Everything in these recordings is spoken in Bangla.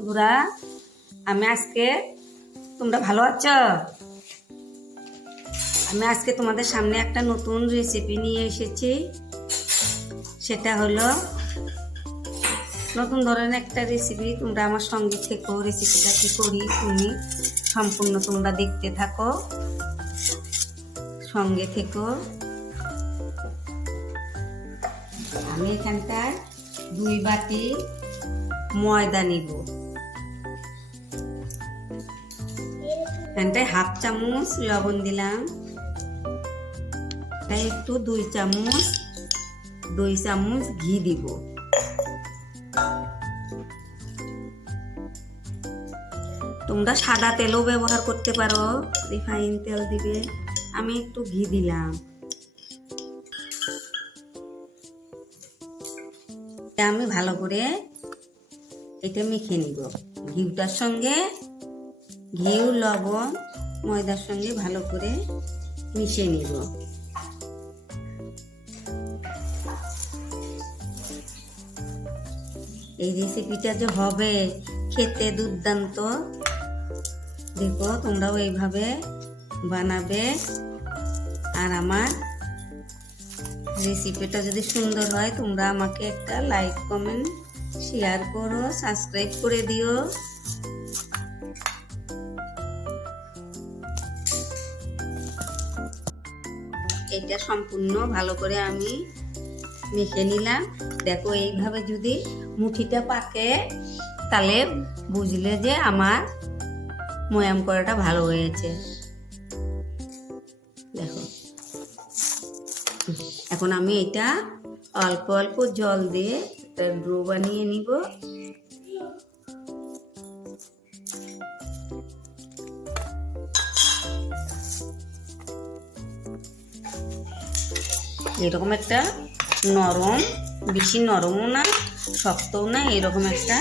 বন্ধুরা, আমি আজকে তোমরা ভালো আছো? আমি আজকে তোমাদের সামনে একটা নতুন রেসিপি নিয়ে এসেছি। সেটা হলো নতুন ধরনের একটা রেসিপি তোমরা আমার সঙ্গে থেকো রেসিপিটা কি করি তুমি সম্পূর্ণ তোমরা দেখতে থাকো। সঙ্গে থেকো। আমি এখানটায় দুই বাটি ময়দা নিব। এখানটায় হাফ চামচ লবণ দিলাম। তাই একটু দুই চামচ দুই চামচ ঘি দিব। তোমরা সাদা তেলও ব্যবহার করতে পারো, রিফাইন তেল দিবে। আমি একটু ঘি দিলাম। আমি ভালো করে এটা মেখে নিব। ঘিউটার সঙ্গে ঘিউ, লবণ, ময়দার সঙ্গে ভালো করে মিশিয়ে নিব। এই রেসিপিটা যে হবে খেতে দুর্দান্ত। দেখো তোমরাও এইভাবে বানাবে। আর আমার রেসিপিটা যদি সুন্দর হয়, তোমরা আমাকে একটা লাইক কমেন্ট শেয়ার করো সাবস্ক্রাইব করে দিও। এটা সম্পূর্ণ ভালো করে আমি মেখে নিলাম। দেখো, এইভাবে যদি মুঠিটা পাকে, তাহলে বুঝলে যে আমার ময়াম করাটা ভালো হয়েছে। দেখো, এখন আমি এটা অল্প অল্প জল দিয়ে ড্রো বানিয়ে নিব। এরকম একটা নরম বেশি নরমও না শক্তও না এরকম একটা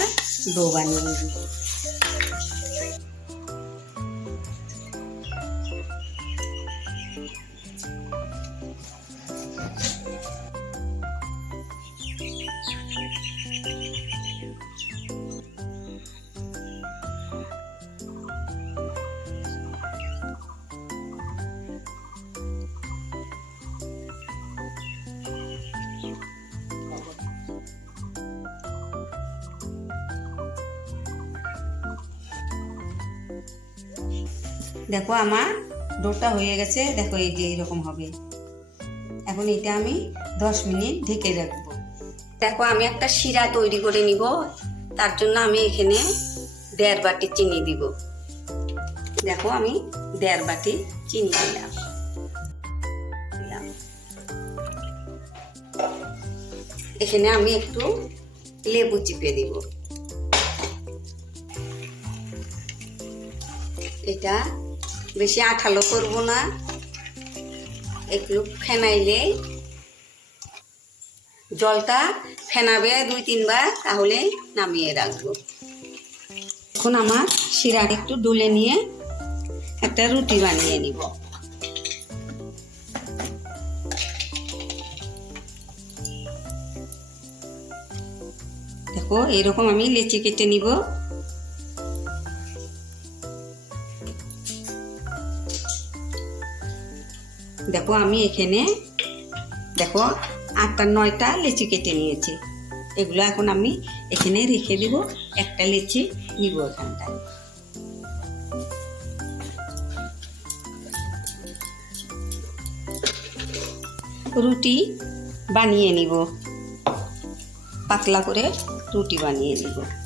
ডো বানিয়ে নিব। দেখো আমার ডোটা হয়ে গেছে, দেখো এই যে এরকম হবে। এখন এটা আমি দশ মিনিট ঢেকে রাখব। দেখো আমি একটা শিরা তৈরি করে নিব, তার জন্য আমি এখানে দেড় বাটি চিনি দিব। দেখো আমি দেড় বাটি চিনি দিলাম। এখানে আমি একটু লেবু চিপে দিব। এটা বেশি আঠালো করব না। একটু ফেনাইলে। জলটা ফেনাবে দুই তিনবার, তাহলে নামিয়ে রাখব। এখন আমার শিরা একটু ডুলে নিয়ে একটা রুটি বানিয়ে নিব। দেখো, এরকম আমি লেচি কেটে নিব। দেখো, আমি এখানে, দেখো, আটটা, নয়টা লেচি কেটে নিয়েছি। এগুলো এখন আমি এখানে রেখে দিব, একটা লেচি নিব এখানটায়। রুটি বানিয়ে নিব। পাতলা করে রুটি বানিয়ে নিব।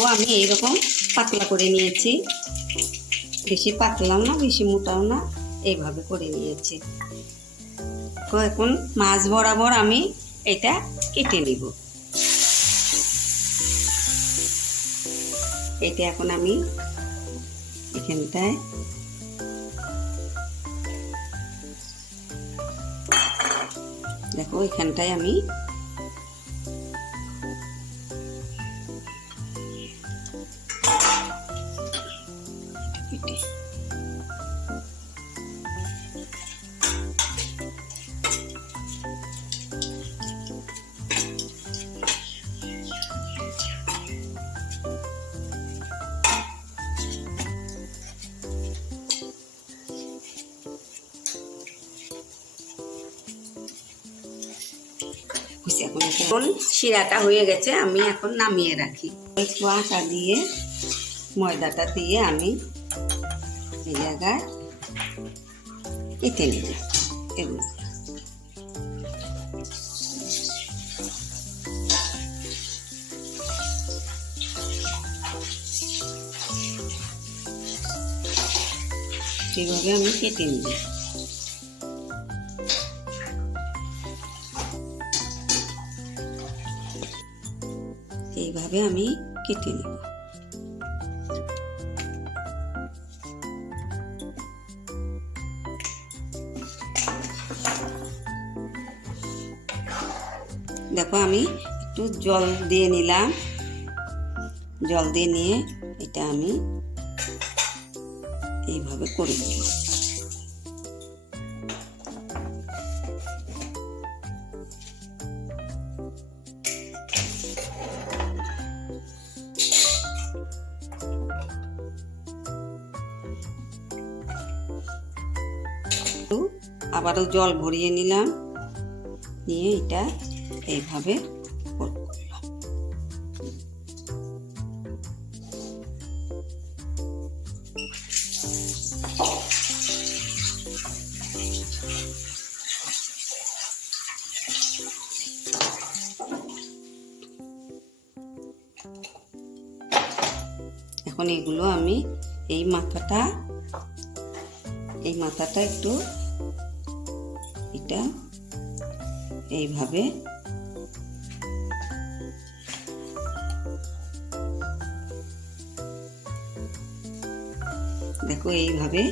ও আমি এইরকম পাতলা করে নিয়েছি। বেশি পাতলাও না, বেশি মোটাও না, এইভাবে করে নিয়েছি। তো এখন মাছ বরাবর আমি এটা কেটে নিব। এটা এখন আমি এখানটায় দেখো, এখানটায় আমি এখন শিরাটা হয়ে গেছে, আমি এখন নামিয়ে রাখি। একটু আটা দিয়ে, ময়দাটা দিয়ে আমি এই জায়গায় এতে নেব এগুলো। সেভাবে আমি কেটে নিব এইভাবে আমি কেটে নেব। দেখো আমি একটু জল দিয়ে নিলাম। জল দিয়ে নিয়ে এটা আমি এইভাবে করে নেব। আবারও জল ভরিয়ে নিলাম। নিয়ে এটা এইভাবে এখন এগুলো আমি এই মাথাটা এই মাথাটা একটু এটা এইভাবে। দেখো এইভাবে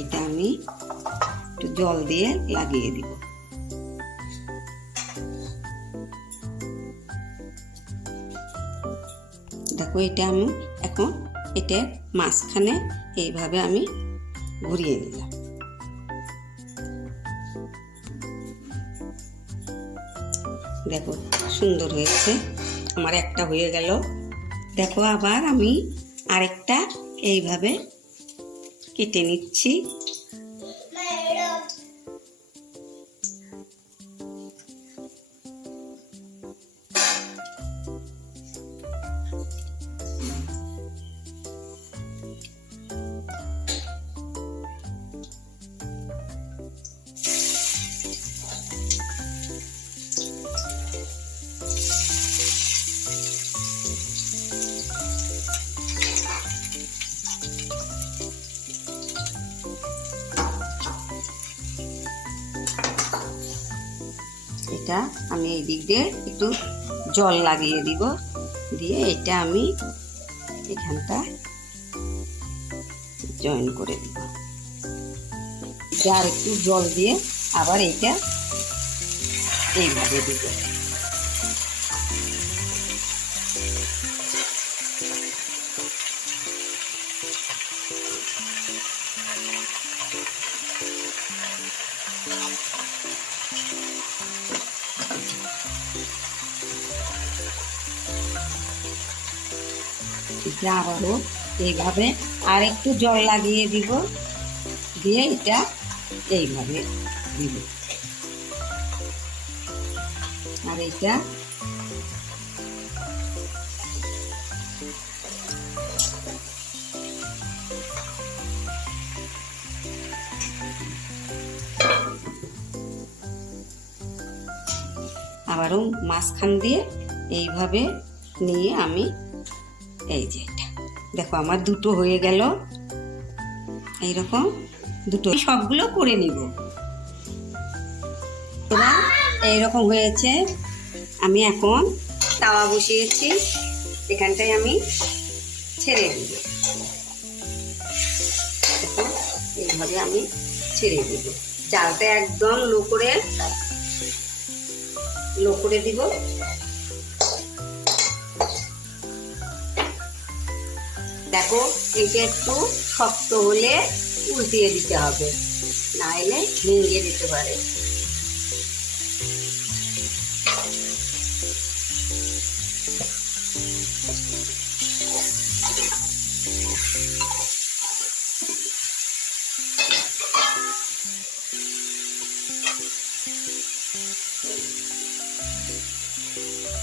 এটা আমি একটু জল দিয়ে লাগিয়ে দিব। দেখো এটা আমি এখন এটার মাঝখানে এইভাবে আমি ঘুরিয়ে নিলাম। দেখো সুন্দর হয়েছে। আমার একটা হয়ে গেল। দেখো আবার আমি আরেকটা এইভাবে কেটে নিচ্ছি। এটা আমি এই দিক দিয়ে একটু জল লাগিয়ে দিব। দিয়ে এটা আমি এখানটা জয়েন করে দিব। আর একটু জল দিয়ে আবার এইটা এইভাবে দিব। এটা আবারও এইভাবে। আর একটু জল লাগিয়ে দিব। দিয়ে এটা এইভাবে দিব। আর এটা আবারও মাঝখান দিয়ে এইভাবে নিয়ে আমি এই যে দেখো, আমার দুটো হয়ে গেল। এইরকম দুটো। সবগুলো করে নিব। এবার এইরকম হয়েছে। আমি এখন তাওয়া বসিয়েছি। এখানটায় আমি ছেড়ে দিব। এইভাবে আমি ছেড়ে দিব। জালটা একদম লো করে লো করে দিব। দেখো এইটা একটু শক্ত হলে উল্টিয়ে দিতে হবে। নাইলে ভেঙে দিতে পারে।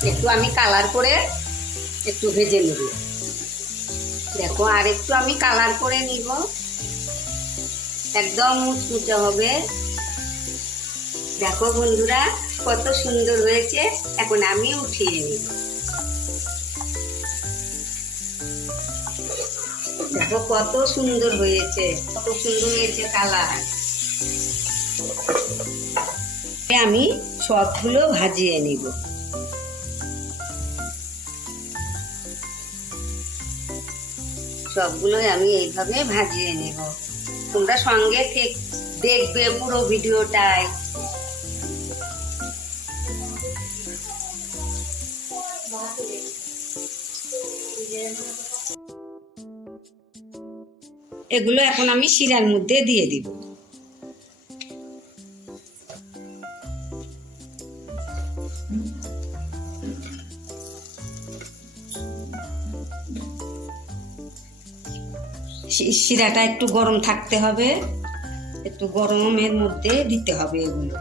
একটু আমি কালার করে একটু ভেজে নেব। দেখো, আর একটু আমি কালার করে নিব। একদম মুচমুচে হবে। দেখো বন্ধুরা, কত সুন্দর হয়েছে। এখন আমি উঠিয়ে নিব। দেখো কত সুন্দর হয়েছে, কত সুন্দর হয়েছে কালার আমি সবগুলো ভাজিয়ে নিব। সবগুলোই আমি এইভাবে ভাজিয়ে নেব। তোমরা সঙ্গে দেখবে পুরো ভিডিওটাই। এগুলো এখন আমি শিরার মধ্যে দিয়ে দিব। শিরাটা একটু গরম থাকতে হবে। একটু গরমের মধ্যে দিতে হবে এগুলো।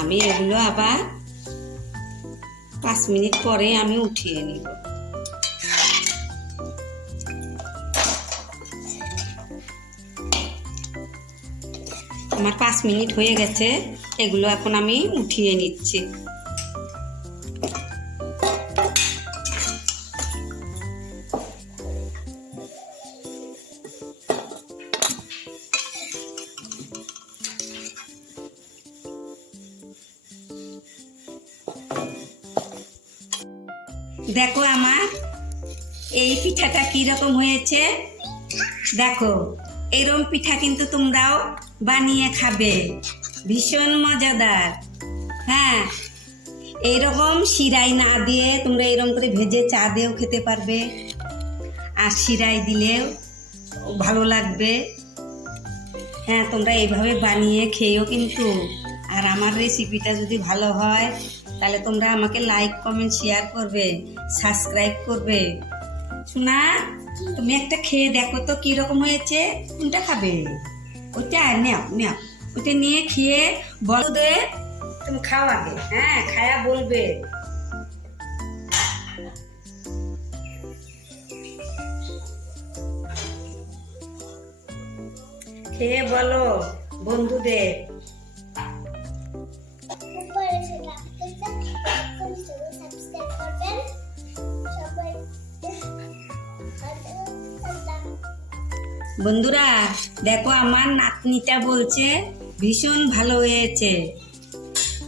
আমি এগুলো আবার পাঁচ মিনিট পরে আমি উঠিয়ে নিব। আমার পাঁচ মিনিট হয়ে গেছে। এগুলো এখন আমি উঠিয়ে নিচ্ছি। দেখো আমার, এই পিঠাটা কি রকম হয়েছে? দেখো, এরম পিঠা কিন্তু তোমরাও বানিয়ে খাবে। ভীষণ মজাদার। হ্যাঁ এইরকম শিরাই না দিয়ে তোমরা এরকম করে ভেজে চা দিয়েও খেতে পারবে। আর শিরাই দিলেও ভালো লাগবে। হ্যাঁ তোমরা এইভাবে বানিয়ে খেয়েও কিন্তু। আর আমার রেসিপিটা যদি ভালো হয়, তাহলে তোমরা আমাকে লাইক কমেন্ট শেয়ার করবে সাবস্ক্রাইব করবে। শোনা তুমি একটা খেয়ে দেখো তো কীরকম হয়েছে। কোনটা খাবে? ওইটা নেও নেও। ওইটা নিয়ে খেয়ে বলো দে। তুমি খাও আগে। হ্যাঁ খায়া বলবে। খেয়ে বলো বন্ধুদের। বন্ধুরা দেখো আমার নাতনিটা বলছে ভীষণ ভালো হয়েছে।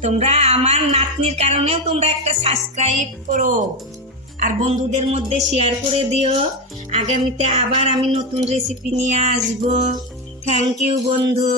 তোমরা আমার নাতনির কারণেও তোমরা একটা সাবস্ক্রাইব করো। আর বন্ধুদের মধ্যে শেয়ার করে দিও। আগামীতে আবার আমি নতুন রেসিপি নিয়ে আসব। থ্যাংক ইউ বন্ধু।